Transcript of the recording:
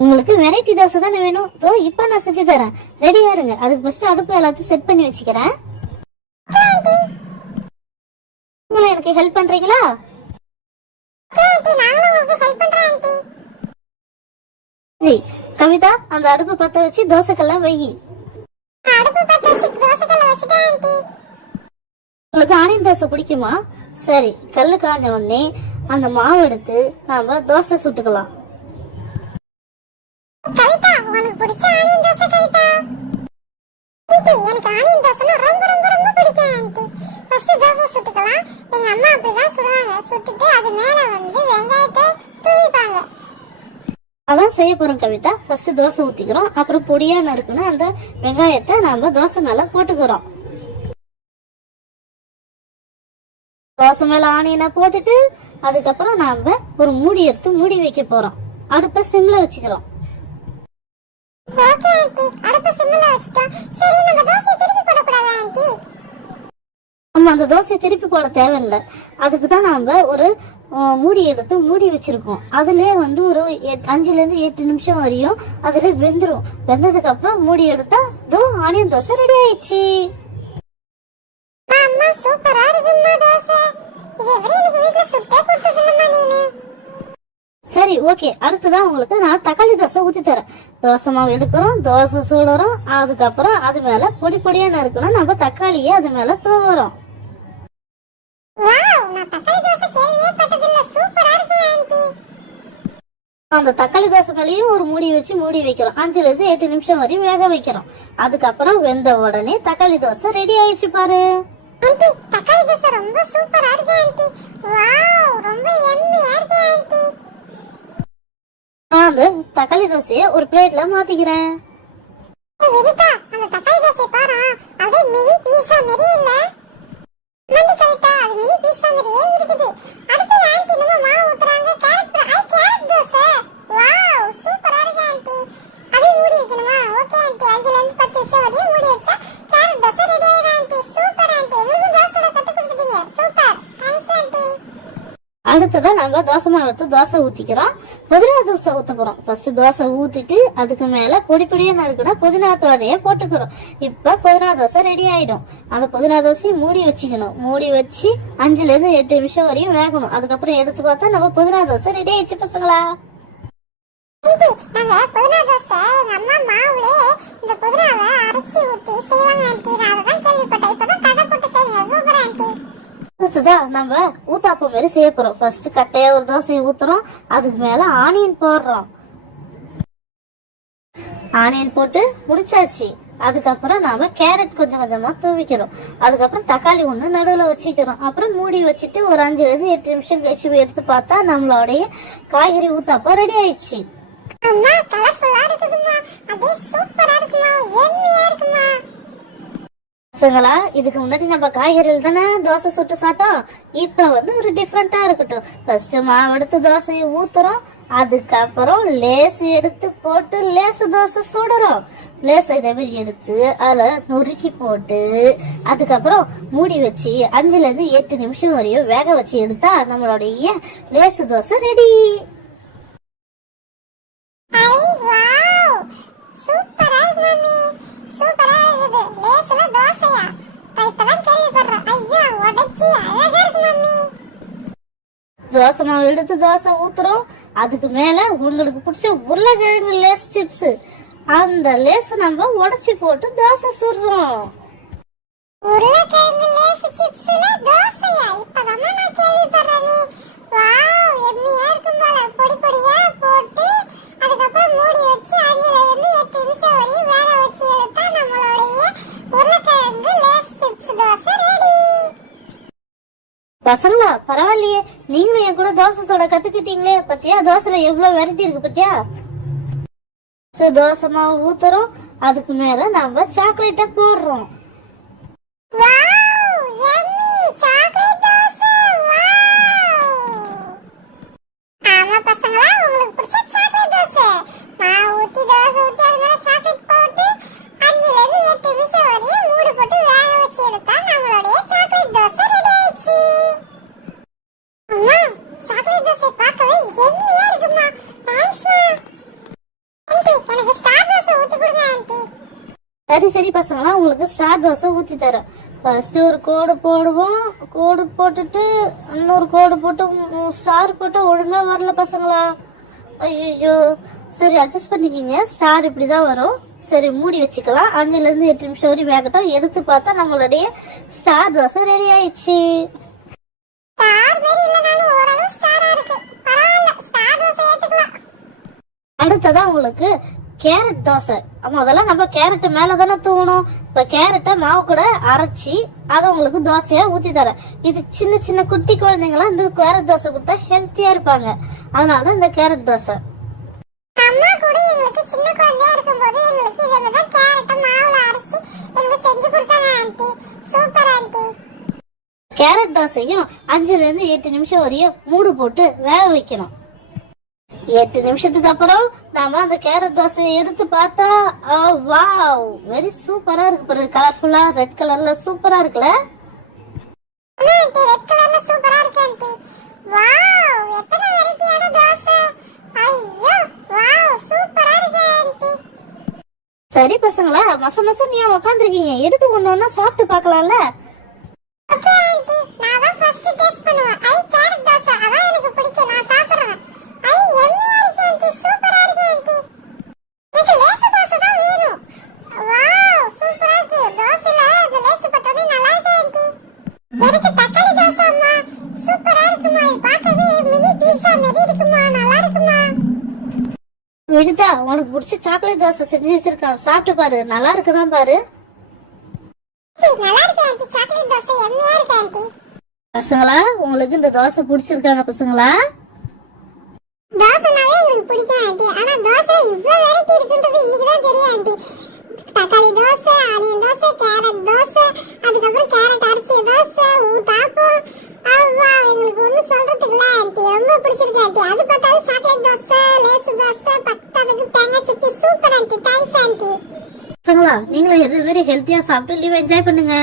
உங்களுக்கு வெரைட்டி தோசை தானே வேணும். தோ இப்போ நான் செஞ்சு தரேன். ரெடியா இருங்க. அதுக்கு ஃபர்ஸ்ட் அடுப்பு எல்லாத்தையும் செட் பண்ணி வச்சுக்கிறேன். ஓகே நீங்களும் எனக்கு ஹெல்ப் பண்றீங்களா? சரி கவிதா அந்த அடுப்பு பத்த வச்சு தோசைக்கெல்லாம் வெயி உங்களுக்கு ஆனியன் தோசை பிடிக்குமா? சரி கல்லு காஞ்ச உடனே அந்த மாவு எடுத்து நாம தோசை சுட்டுக்கலாம். கவிதா உனக்கு பிடிச்ச ஆனியன் தோசை கவிதா? ஆண்டி எனக்கு ஆனியன் தோசைனா ரொம்ப ரொம்ப ரொம்ப பிடிக்கும் ஆண்டி. ஃபர்ஸ்ட் தோசை சுட்டுக்கலாம். எங்க அம்மா அப்படிதான் சுடுவாங்க சுட்டுட்டு அது மேல வந்து வெங்காயத்தை தூவிப்பாங்க. அதான் செய்ய போறோம் கவிதா. ஃபர்ஸ்ட் தோசை ஊத்திக்கிறோம். அப்புறம் பொடியா நறுக்குன்னு அந்த வெங்காயத்தை நாம தோசை மேல போட்டுக்கிறோம். தோசை மேல ஆனியனை போட்டுட்டு அதுக்கப்புறம் நாம ஒரு மூடி எடுத்து மூடி வைக்க போறோம். அடுப்பை சிம்ல வச்சுக்கிறோம். நம்ம அந்த தோசையை திருப்பி போட தேவையில்லை. அதுக்கு தான் நாம ஒரு மூடி எடுத்து மூடி வச்சிருக்கோம். அதுலயே வந்து ஒரு எட்- அஞ்சுல இருந்து எட்டு நிமிஷம் வரையும் அதுல வெந்துரும். வெந்ததுக்கு அப்புறம் மூடி எடுத்தா தோ ஆனியன் தோசை ரெடி ஆயிடுச்சு அம்மா சூப்பரா இருக்கும்மா தோசை இது எப்படி எனக்கு வீட்ல சுட்டே கொடுத்ததுமா நீனு சரி ஓகே அடுத்ததான் உங்களுக்கு நான் தக்காளி தோசை ஊத்தி தரேன். தோசை மாவு எடுக்கிறோம் தோசை சுடுறோம் அதுக்கப்புறம் அது மேல பொடி பொடியா நறுக்கணும். நம்ம தக்காளியை அது மேல தூவுறோம். அந்த தக்காளி தோசை மேலேயும் ஒரு மூடி வச்சு மூடி வைக்கிறோம். அஞ்சுல இருந்து எட்டு நிமிஷம் வரையும் வேக வைக்கிறோம். அதுக்கப்புறம் வெந்த உடனே தக்காளி தோசை ரெடி ஆயிடுச்சு பாரு. ஆண்டி தக்காளி தோசை ரொம்ப சூப்பரா இருக்கு ஆண்டி. வாவ் ரொம்ப எம்மியா இருக்கு ஆண்டி. நான் தக்காளி தோசையை ஒரு பிளேட்ல மாத்திக்கிறேன். வினிதா அந்த தக்காளி தோசை பாரு. அப்படியே மினி பீஸா மாதிரி இல்ல. மண்டி கவிதா அது மினி பீஸா மாதிரியே இருக்குது. அடுத்தது ஆண்டி நம்ம மாவு ஊத்துறாங்க. கேரட் ஐ கேரட் தோசை வாவ் சூப்பரா இருக்கு ஆண்டி. அதே மூடி வைக்கணுமா? Okay aunty. அஞ்சுல இருந்து பத்து நிமிஷம் வரையும் மூடி வச்சா கேரட் தோசை ரெடி ஆயிடும் ஆண்டி சூப்பர் ஆண்டி எங்களுக்கு தோசை கத்து கொடுத்துட்டீங்க சூப்பர் தேங்க்ஸ் ஆண்டி அடுத்ததான் நம்ம தோசை மாவு எடுத்து தோசை ஊத்திக்கிறோம். புதினா தோசை ஊத்த போறோம். ஃபர்ஸ்ட் தோசை ஊத்திட்டு அதுக்கு மேல பொடி பொடியா நறுக்குனா புதினா தோரைய போட்டுக்கிறோம். இப்ப புதினா தோசை ரெடி ஆயிடும். அந்த புதினா தோசையை மூடி வச்சுக்கணும். மூடி வச்சு அஞ்சுல இருந்து எட்டு நிமிஷம் வரையும் வேகணும். அதுக்கப்புறம் எடுத்து பார்த்தா நம்ம புதினா தோசை ரெடி ஆயிடுச்சு பசங்களா? நாங்க புதினா தோசை எங்க அம்மா மாவுலே இந்த புதினாவை அரைச்சி ஊத்தி செய்வாங்க ஆண்டி. நான் அதை தான் கேள்விப்பட்டேன் இப்பதான் கதை போட்டு செய்யுங்க சூப்பர் ஆண்டி அடுத்ததான் நம்ம ஊத்தாப்பம் மாரி செய்ய போறோம். ஃபர்ஸ்ட் கட்டையா ஒரு தோசையை ஊத்துறோம். அதுக்கு மேல ஆனியன் போடுறோம். ஆனியன் போட்டு முடிச்சாச்சு. அதுக்கப்புறம் நாம கேரட் கொஞ்சம் கொஞ்சமா தூவிக்கிறோம். அதுக்கப்புறம் தக்காளி ஒண்ணு நடுவுல வச்சுக்கிறோம். அப்புறம் மூடி வச்சுட்டு ஒரு அஞ்சுல இருந்து எட்டு நிமிஷம் கழிச்சு எடுத்து பார்த்தா நம்மளுடைய காய்கறி ஊத்தாப்பம் ரெடி ஆயிடுச்சு. அம்மா கலர்ஃபுல்லா இருக்குதுமா அப்படியே சூப்பரா இருக்குமா எம்மியா இருக்குமா பசங்களா இதுக்கு முன்னாடி நம்ம காய்கறியில் தானே தோசை சுட்டு சாப்பிட்டோம். இப்போ வந்து ஒரு டிஃப்ரெண்ட்டாக இருக்கட்டும். ஃபஸ்ட்டு மாவு எடுத்து தோசையை ஊற்றுறோம் அதுக்கப்புறம் லேஸ் எடுத்து போட்டு லேசு தோசை சுடுறோம். லேஸ் இதே மாதிரி எடுத்து அதில் நொறுக்கி போட்டு அதுக்கப்புறம் மூடி வச்சு அஞ்சுலேருந்து எட்டு நிமிஷம் வரையும் வேக வச்சு எடுத்தா நம்மளுடைய லேசு தோசை ரெடி சூப்பரா மம்மி. சூப்பரா இருக்குது லேஸ்ல தோசையா? நான் இப்பதான் கேள்விப்படுறேன். ஐயோ உடைச்சி அழகா இருக்கு மம்மி. தோசை மாவு எடுத்து தோசை ஊத்துறோம். அதுக்கு மேல உங்களுக்கு பிடிச்ச உருளைக்கிழங்கு லேஸ் சிப்ஸ். அந்த லேஸ் நம்ம உடைச்சி போட்டு தோசை சுடுறோம். உருளைக்கிழங்கு லேஸ் சிப்ஸ்ல பசங்களா பரவாயில்லையே. நீங்களும் என் கூட தோசை சோட கத்துக்கிட்டீங்களே. பத்தியா தோசைல எவ்வளவு வெரைட்டி இருக்கு பத்தியா? தோசை மாவு ஊத்துறோம். அதுக்கு மேல நம்ம சாக்லேட்டை போடுறோம் வாவ் எம்மி சாக்லேட் தோசை வாவ் ஆமா பசங்களா உங்களுக்கு பிடிச்ச சாக்லேட் தோசை மாவு ஊத்தி தோசை ஊத்தி அது மேல சாக்லேட் போட்டு அஞ்சுல இருந்து எட்டு நிமிஷம் வரையும் மூடு போட்டு வேக வச்சு எடுத்தா நம்மளுடைய சாக்லேட் தோசை ரெடி ஆயிடுச்சு அம்மா சாக்லேட் தோசை பார்க்கவே எம்மியா இருக்குமா சரி சரி பசங்களா உங்களுக்கு ஸ்டார் தோசை ஊற்றி தரேன் ஃபர்ஸ்ட் ஒரு கோடு போடுவோம். கோடு போட்டுட்டு இன்னொரு கோடு போட்டு ஸ்டார் போட்டு ஒழுங்கா வரல பசங்களா? ஐயோ சரி அட்ஜஸ்ட் பண்ணிக்கிங்க. ஸ்டார் இப்படி தான் வரும். சரி மூடி வச்சுக்கலாம். அஞ்சுலேருந்து எட்டு நிமிஷம் வரையும் வேகட்டும். எடுத்து பார்த்தா நம்மளுடைய ஸ்டார் தோசை ரெடி ஆயிடுச்சு. ஸ்டார் மாதிரி இல்லனாலும் ஓரளவு ஸ்டாரா இருக்கு. பரவாயில்ல. ஸ்டார் தோசை ஏத்துக்கலாம். அடுத்ததா உங்களுக்கு கேரட் தோசை. முதல்ல நம்ம கேரட் மேல தானே தூவணும். இப்ப கேரட்டை மாவு கூட அரைச்சி அதை உங்களுக்கு தோசையா ஊத்தி தரேன். இது சின்ன சின்ன குட்டி குழந்தைங்களாம் இந்த கேரட் தோசை கொடுத்தா ஹெல்த்தியா இருப்பாங்க. அதனால தான் இந்த கேரட் தோசை. அம்மா கூட எங்களுக்கு சின்ன குழந்தையா இருக்கும்போது எங்களுக்கு இதே மாதிரி தான் கேரட்டை மாவுல அரைச்சி எங்களுக்கு செஞ்சு கொடுத்தாங்க ஆண்டி. Super aunty. கேரட் தோசையும் அஞ்சுல இருந்து எட்டு நிமிஷம் வரையும் மூடு போட்டு வேக வைக்கணும். எட்டு நிமிஷத்துக்கு அப்புறம் நாம அந்த கேரட் தோசையை எடுத்து பார்த்தா வாவ்! வெரி சூப்பரா இருக்கு பாருங்க கலர்ஃபுல்லா ரெட் கலர்ல சூப்பரா இருக்குல்ல? ரெட் கலர்ல சூப்பரா இருக்கு ஆண்டி வாவ் எத்தனை வெரைட்டியான தோசை? ஐயோ வாவ் சூப்பரா இருக்கு ஆண்டி சரி பசங்களா மச மச நீ உட்காந்துருக்கீங்க எடுத்து ஒண்ணு ஒண்ணா சாப்பிட்டு பார்க்கலாம்ல ஓகே ஆண்டி நான் தான் ஃபர்ஸ்ட் டேஸ்ட் பண்ணுவேன் ஐ கேரட் தோசை அதான் எனக்கு பிடிக்கும் நான் சாப்பிடுறேன் ஐ எம்மியா இருக்கு ஆண்டி சூப்பரா இருக்கு ஆண்டி எனக்கு லேசு தோசை தான் வேணும் வாவ் சூப்பரா இருக்கு தோசைல அந்த லேசு பட்டோனே நல்லா இருக்கு ஆண்டி எனக்கு தக்காளி தோசை அம்மா சூப்பரா இருக்குமா இது பார்க்கவே மினி பீஸா மாதிரி இருக்குமா? நல்லா இருக்குமா? விடுதா உனக்கு பிடிச்ச சாக்லேட் தோசை செஞ்சு வச்சிருக்கான். சாப்பிட்டு பாரு. நல்லா இருக்குதான் பாரு? நல்லா இருக்கு ஆண்டி. சாக்லேட் தோசை எம்மியா இருக்கு ஆண்டி. பசங்களா உங்களுக்கு இந்த தோசை பிடிச்சிருக்காங்க பசங்களா? தோசைனாவே எங்களுக்கு பிடிக்கும் ஆண்டி. ஆனா தோசை இவ்வளவு வெரைட்டி இருக்குன்றது இன்னைக்கு தான் தெரியும் ஆண்டி. தக்காளி தோசை ஆனியன் தோசை கேரட் தோசை அதுக்கப்புறம் கேரட் அரிசி தோசை ஊத்தாப்பம் அவ்வா எங்களுக்கு ஒன்றும் சொல்றதுக்கு இல்ல ஆண்டி ரொம்ப பிடிச்சிருக்கு ஆண்டி. அது பார்த்தாலும் சாக்லேட் தோசை லேசு தோசை பத்தாதுக்கு தேங்காய் chutney super aunty. Thanks aunty. பசங்களா நீங்களும் எது மாதிரி ஹெல்த்தியா சாப்பிட்டு லீவ் என்ஜாய் பண்ணுங்க.